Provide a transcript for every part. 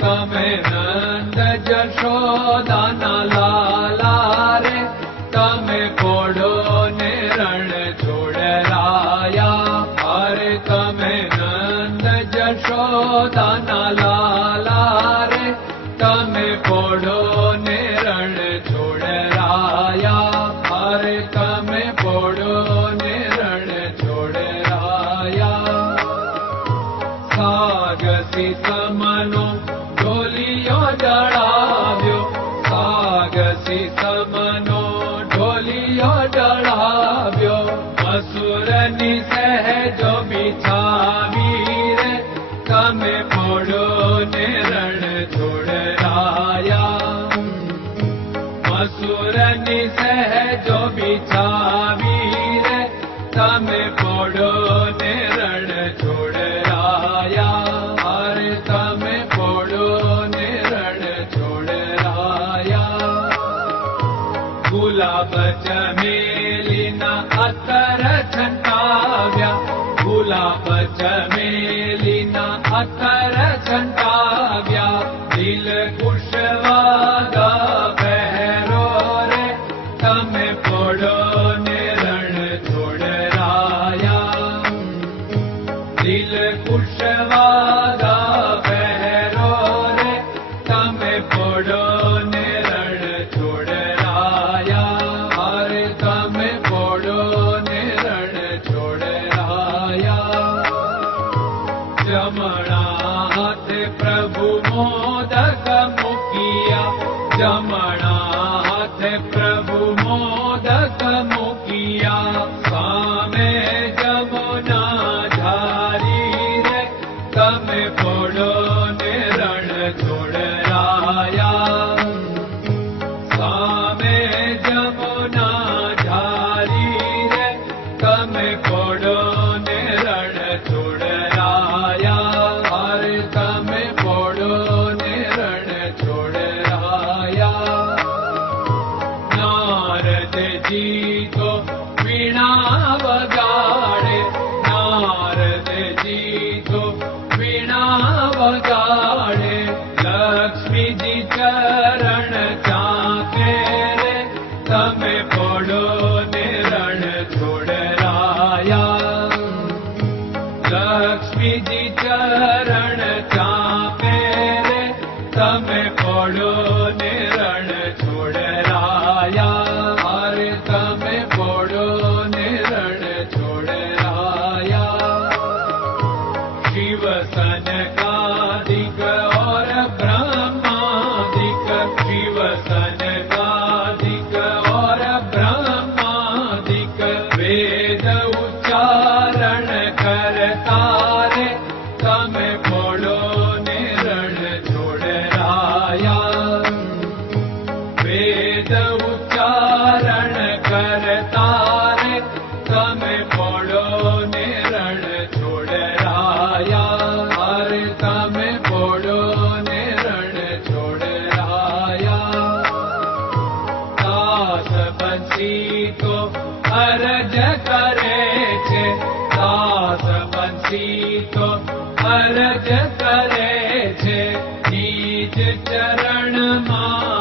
कमे नंद जशोदा नाला रे कमे पोड़ो ने रण छोड़ छोड़राया हरे कमे नंद जशोदा नाला रे कमे पोड़ो ी तमे पडो निो राया पडो निोडराया गुलाब जलिना अकर चण्टाव्या गुलाबमेलिना अकर चण्टाव्याल खुशवादा Lord. Bye. जीतो वगाडे लक्ष्मी जी चरण चाके रे तमे चरणो निर्ण छोडराया लक्ष्मी जी चरण चाके रे तमे चरणो निर्ण Mama.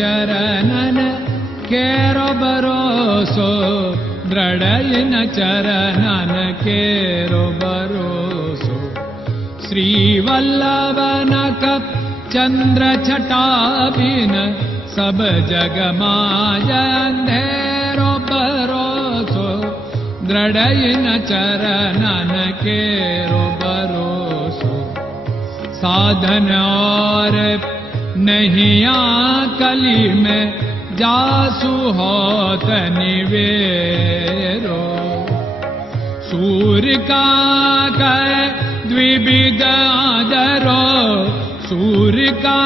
चरन केरो भरोसो द्रडयन चरन केरो भरोसो श्रीवल्लभ चन्द्र छटाभिन सब जगमाजेरो भरोसो द्रढयन चरन केरो भरोसो साधन औरे नहियाँ कली में जासु ह द्विविद आदरो दविरो सूर्यका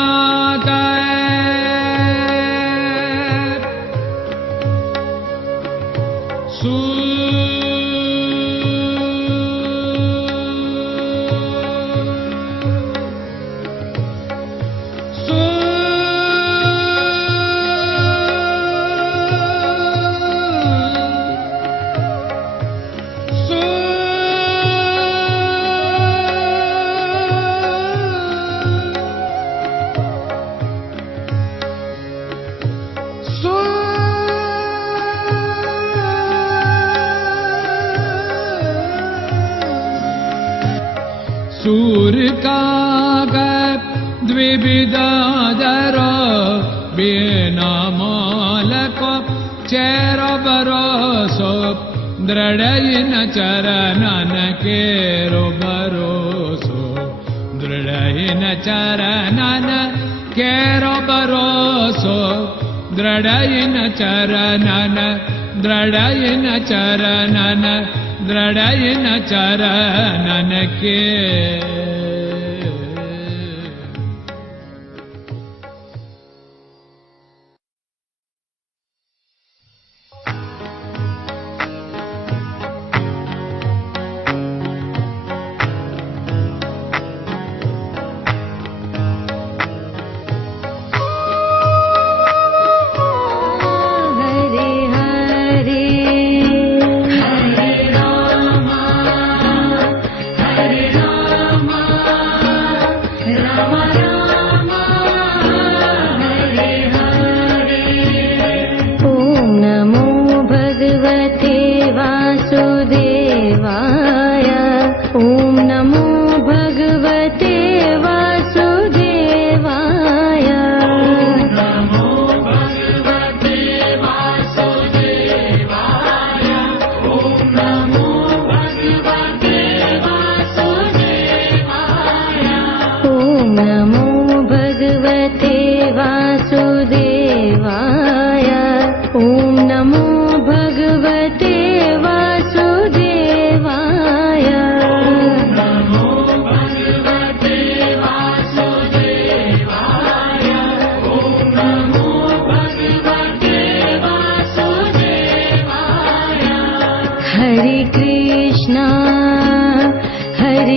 काग दविविधरो चेर भरोसो दृढयिन चरन केर दृढयिन चरणन केरो भरोसो दृढयिन चरणन दृढयिन चरणन दृढयिन चरन के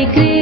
Hare